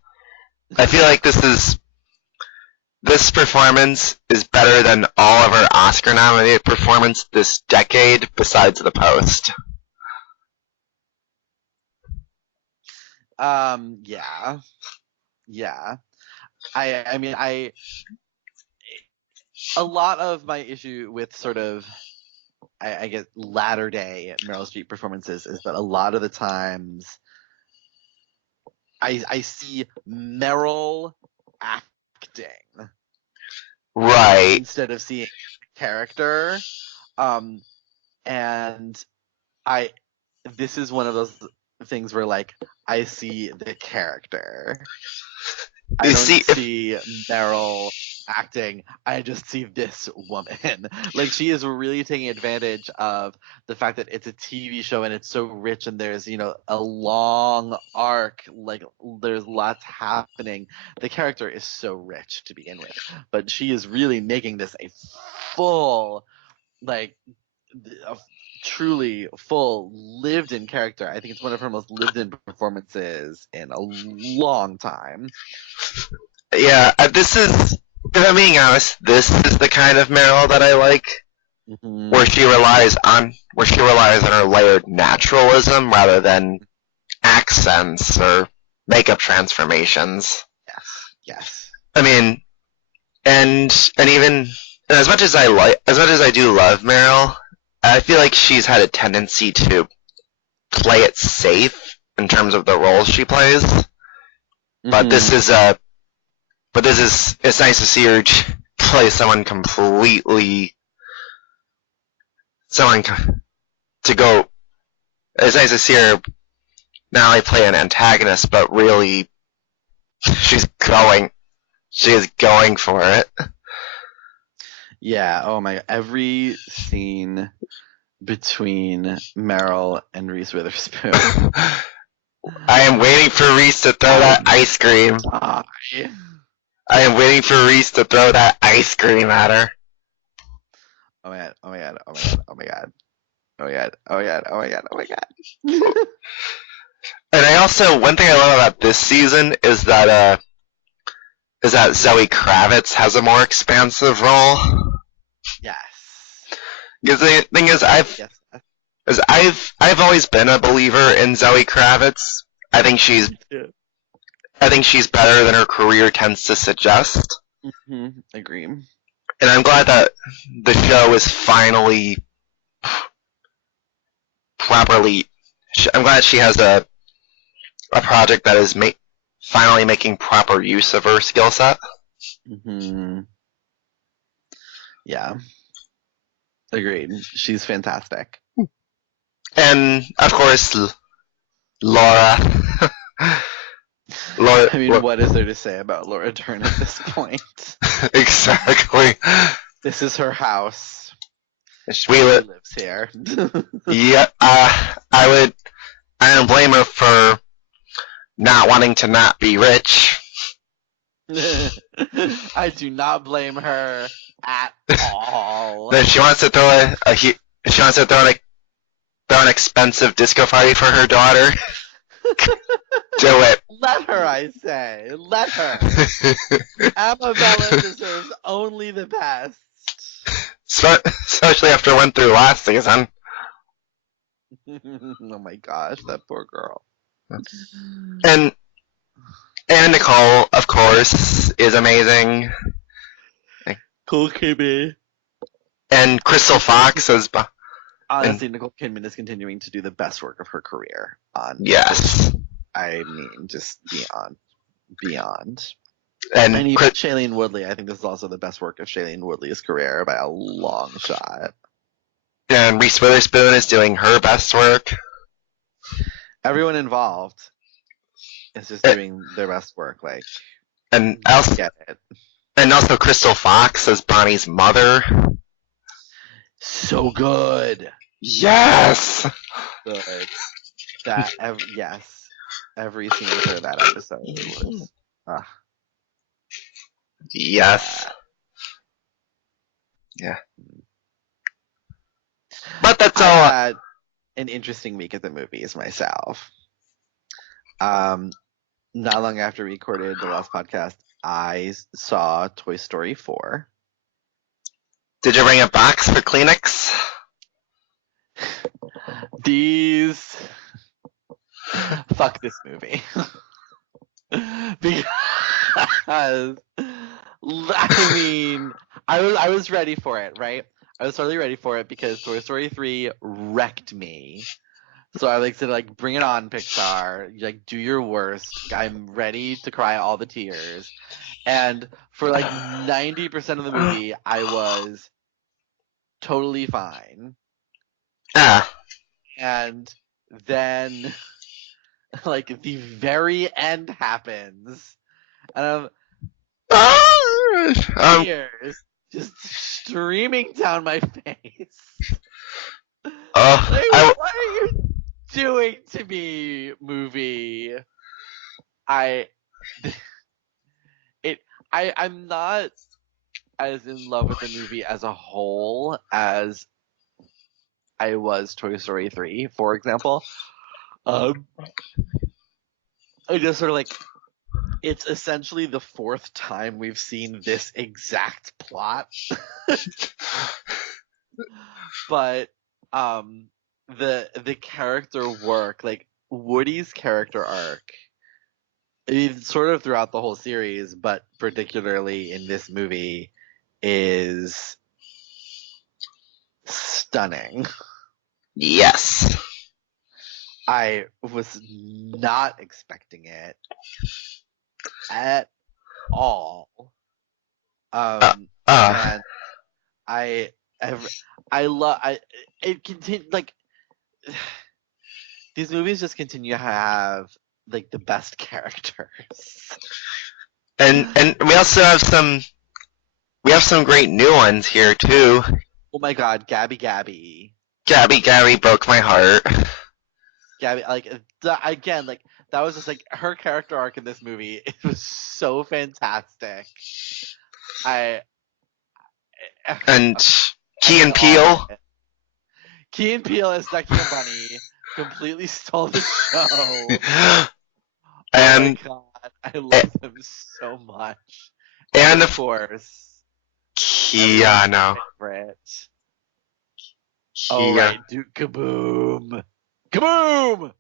I feel like this performance is better than all of her Oscar nominated performance this decade besides The Post. Yeah. I mean, a lot of my issue with sort of, I guess, latter day Meryl Streep performances is that a lot of the times I see Meryl acting Right. instead of seeing character. And this is one of those things where, like, I see the character. I don't see Meryl acting. I just see this woman. Like, she is really taking advantage of the fact that it's a TV show and it's so rich and there's, a long arc. Like, there's lots happening. The character is so rich to begin with. But she is really making this a full, like, a truly full lived-in character. I think it's one of her most lived-in performances in a long time. Yeah, if I'm being honest, this is the kind of Meryl that I like, where she relies on her layered naturalism rather than accents or makeup transformations. Yes. I mean, and even as much as I do love Meryl, I feel like she's had a tendency to play it safe in terms of the roles she plays. But it's nice to see her play it's nice to see her not only play an antagonist, but really she is going for it. Yeah, oh my, every scene between Meryl and Reese Witherspoon. I am waiting for Reese to throw that ice cream. I am waiting for Reese to throw that ice cream at her. Oh my god. And I also, one thing I love about this season is that Zoe Kravitz has a more expansive role. Yes. Because the thing is, I've always been a believer in Zoe Kravitz. I think she's better than her career tends to suggest. Agree. And I'm glad that the show is finally properly. I'm glad she has a project that is finally making proper use of her skill set. Yeah. Agreed. She's fantastic. And of course, Laura. I mean, what is there to say about Laura Dern at this point? Exactly. This is her house. She lives here. Yeah, I don't blame her for not wanting to not be rich. I do not blame her at all. Then she wants to throw an expensive disco party for her daughter. Do it. Let her, I say. Let her. Amabella deserves only the best. Especially after went through last season. Oh my gosh, that poor girl. And Nicole, of course, is amazing. Cool Kimmy. And Crystal Fox is... Honestly, Nicole Kidman is continuing to do the best work of her career on. Yes. I mean, just beyond. And even Shailene Woodley, I think this is also the best work of Shailene Woodley's career by a long shot. And Reese Witherspoon is doing her best work. Everyone involved is just doing their best work, like. And also, get it. And also Crystal Fox as Bonnie's mother. So good. Yes. Good. Yes. Every scene with her that episode was. Yes. Yeah. But that's I all. had an interesting week at the movies myself. Not long after we recorded the last podcast, I saw Toy Story 4. Did you bring a box for Kleenex? These fuck this movie. Because I mean, I was ready for it, right? I was totally ready for it because Toy Story 3 wrecked me. So I said, bring it on, Pixar. Do your worst. I'm ready to cry all the tears. And for 90% of the movie, I was totally fine. Ah. And then the very end happens, and tears just streaming down my face. What are you doing to me, movie? I'm not as in love with the movie as a whole as I was Toy Story 3, for example. I just sort of it's essentially the fourth time we've seen this exact plot. But the character work, Woody's character arc, sort of throughout the whole series, but particularly in this movie, is stunning. Yes. I was not expecting it at all. And I love it continue these movies just continue to have the best characters. And we also have some great new ones here too. Oh my god, Gabby Gabby broke my heart. again, that was just her character arc in this movie. It was so fantastic. And Key and Peele. Key and Peele as Ducky and Bunny completely stole the show. And oh my god, I love them so much. And of course, Keanu. Oh right, Duke Kaboom! Kaboom!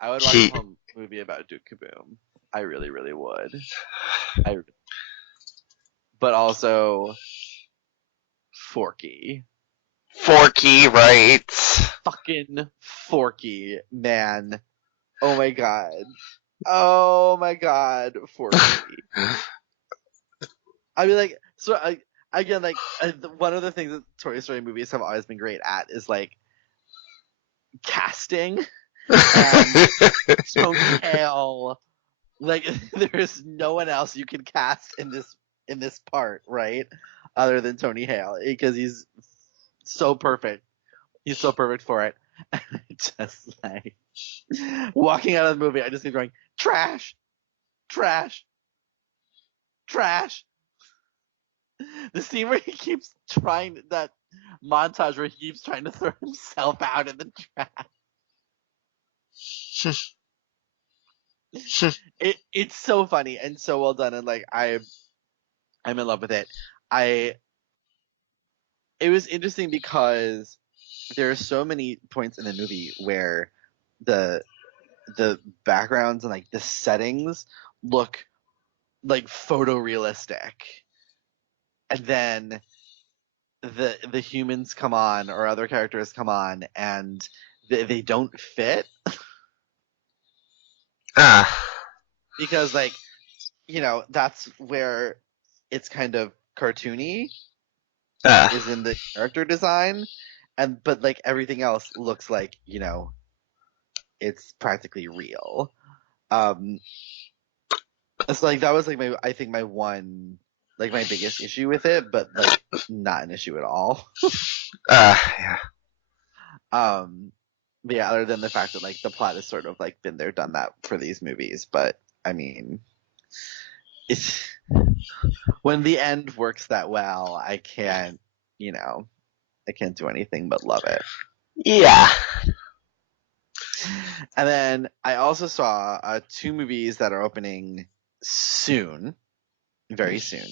I would watch a whole movie about Duke Kaboom. I really, really would. But also Forky. Forky, right? Fucking Forky, man. Oh my god. Oh my god, Forky. I mean, one of the things that Toy Story movies have always been great at is casting. And Tony Hale, there's no one else you can cast in this part, right? Other than Tony Hale, because he's so perfect. He's so perfect for it. Just walking out of the movie, I just keep going, trash, trash, trash. The scene where he keeps that montage where he keeps trying to throw himself out in the trash. It's so funny and so well done, and I'm in love with it. It was interesting because there are so many points in the movie where the backgrounds and the settings look photorealistic, and then the humans come on, or other characters come on, and they don't fit. Because that's where it's kind of cartoony, is in the character design, but everything else looks it's practically real. So that was I think my one my biggest issue with it, but not an issue at all. Yeah. But yeah, other than the fact that the plot is sort of been there, done that for these movies, but I mean, it's when the end works that well, I can't, you know, I can't do anything but love it. Yeah. And then I also saw two movies that are opening soon, very soon.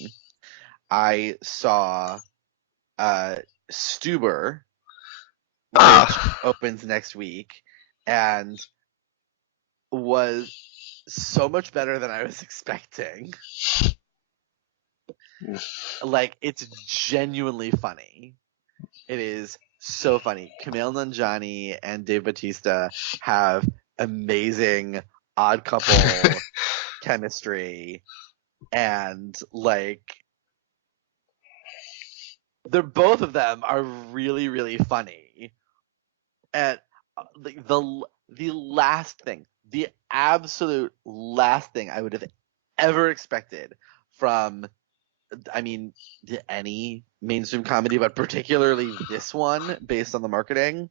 I saw uh, Stuber, which Oh. opens next week, and was so much better than I was expecting. Like, it's genuinely funny. It is so funny. Kumail Nanjiani and Dave Bautista have amazing odd couple chemistry, and like they're both of them are really really funny. And the last thing, the absolute last thing I would have ever expected from, I mean, any mainstream comedy, but particularly this one, based on the marketing,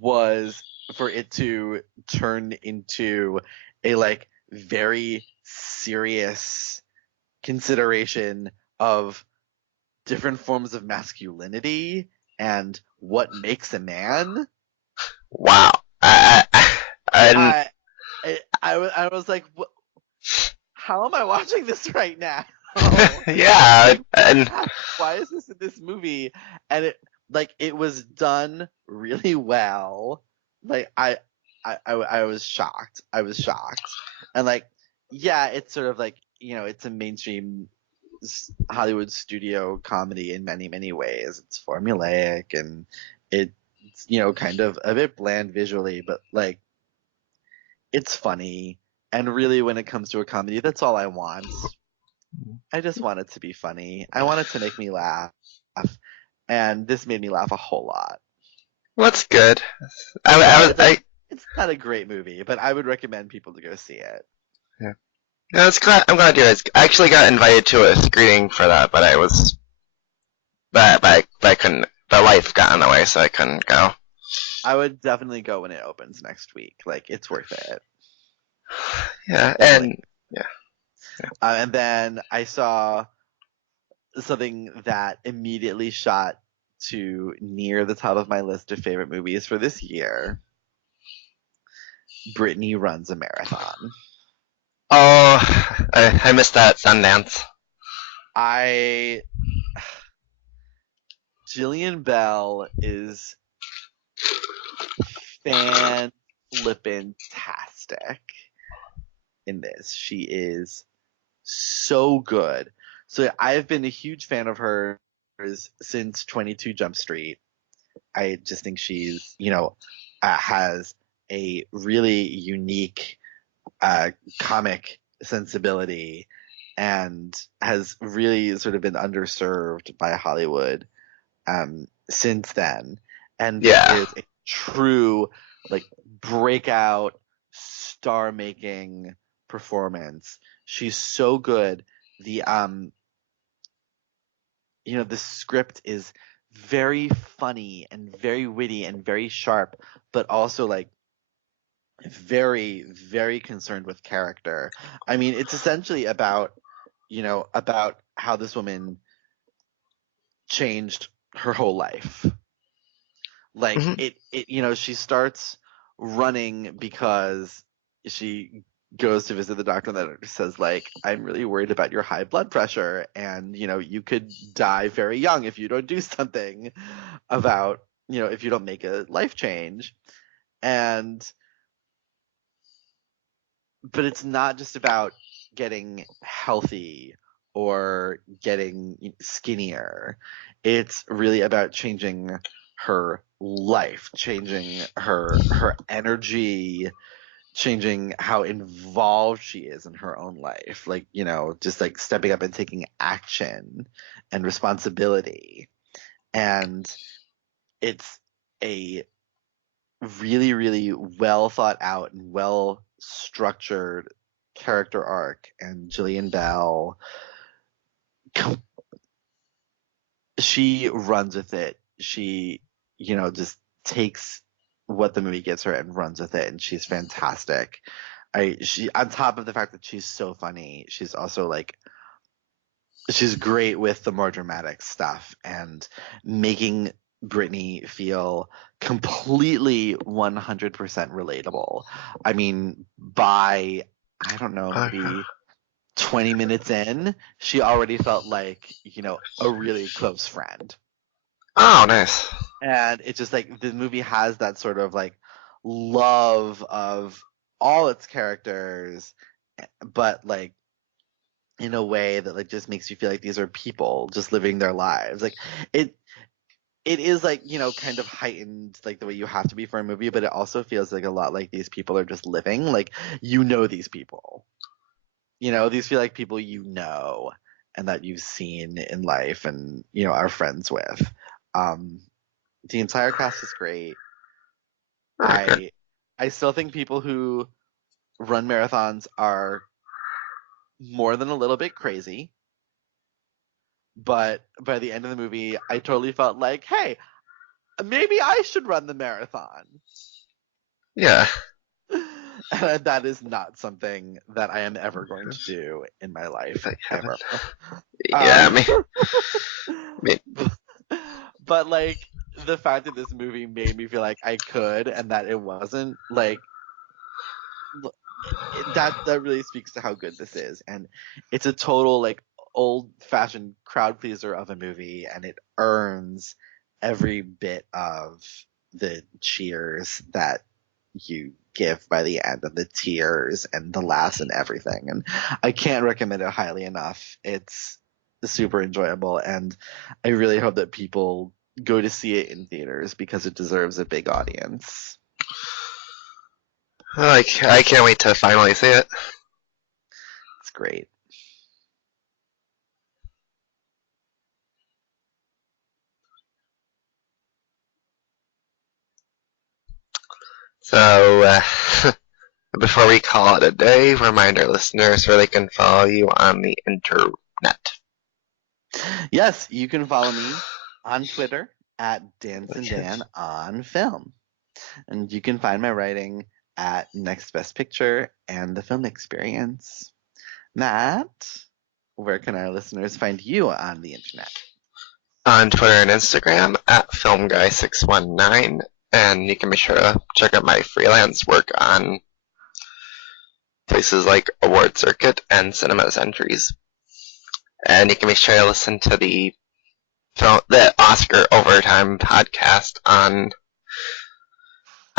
was for it to turn into a like very serious consideration of different forms of masculinity and what makes a man. Wow. I I was like, how am I watching this right now? yeah, Like, and why is this in this movie? And it was done really well. Like I was shocked. I was shocked. And like, yeah, it's sort of like, it's a mainstream Hollywood studio comedy in many, many ways. It's formulaic and it's, kind of a bit bland visually, but like, it's funny. And really, when it comes to a comedy, that's all I want. I just want it to be funny. I want it to make me laugh. And this made me laugh a whole lot. what's good? Yeah, I it's not a great movie, but I would recommend people to go see it. yeah. No, it's glad I'm glad you guys. I actually got invited to a screening for that, but but I couldn't. The life got in the way, so I couldn't go. I would definitely go when it opens next week. Like, it's worth it. Yeah, Definitely. and yeah. And then I saw something that immediately shot to near the top of my list of favorite movies for this year. Brittany runs a marathon. Oh, I missed that Sundance. Jillian Bell is fan-flippin-tastic in this. She is so good. So I've been a huge fan of hers since 22 Jump Street. I just think she's, has a really unique comic sensibility and has really sort of been underserved by Hollywood since then. And this Yeah. is a true, like, breakout, star-making performance. She's so good. The the script is very funny and very witty and very sharp, but also like very, very concerned with character. I mean, it's essentially about, about how this woman changed her whole life. Like Mhm. she starts running because she goes to visit the doctor, and the doctor says, like, I'm really worried about your high blood pressure, and you could die very young if you don't do something about, if you don't make a life change. And but it's not just about getting healthy or getting skinnier. It's really about changing her life, changing her energy, changing how involved she is in her own life. Like, just like stepping up and taking action and responsibility. And it's a really, really well thought out and well structured character arc. And Jillian Bell, she runs with it. She, just takes what the movie gives her and runs with it. And she's fantastic. She, on top of the fact that she's so funny, she's also like, she's great with the more dramatic stuff and making Brittany feel completely 100% relatable. I mean, by, I don't know, maybe 20 minutes in, she already felt like, a really close friend. Oh, nice. And it's just like the movie has that sort of like love of all its characters, but like in a way that like just makes you feel like these are people just living their lives. Like it is like, kind of heightened like the way you have to be for a movie, but it also feels like a lot like these people are just living. Like these people. These feel like people and that you've seen in life and are friends with. The entire cast is great. I still think people who run marathons are more than a little bit crazy. But by the end of the movie, I totally felt like, hey, maybe I should run the marathon. Yeah. And that is not something that I am ever going to do in my life, ever. Yeah, me. But like the fact that this movie made me feel like I could, and that it wasn't like that really speaks to how good this is. And it's a total like old fashioned crowd pleaser of a movie, and it earns every bit of the cheers that you give by the end, and the tears and the laughs and everything. And I can't recommend it highly enough. It's super enjoyable, and I really hope that people go to see it in theaters because it deserves a big audience. I can't wait to finally see it. It's great. So, before we call it a day, remind our listeners where they can follow you on the internet. Yes, you can follow me on Twitter at DansandDan on Film. And you can find my writing at Next Best Picture and The Film Experience. Matt, where can our listeners find you on the internet? On Twitter and Instagram at FilmGuy619, and you can be sure to check out my freelance work on places like Award Circuit and Cinema Entries. And you can be sure to listen to the Oscar Overtime podcast on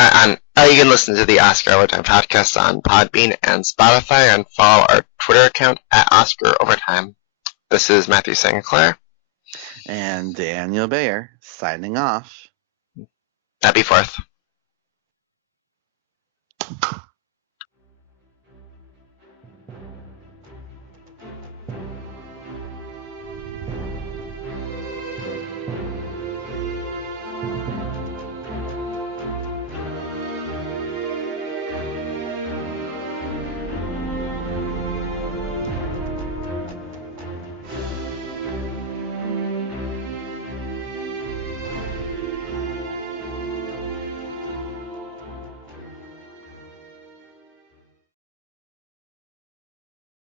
you can listen to the Oscar Overtime podcast on Podbean and Spotify, and follow our Twitter account at Oscar Overtime. This is Matthew St.Clair. And Daniel Bayer, signing off. Happy 4th.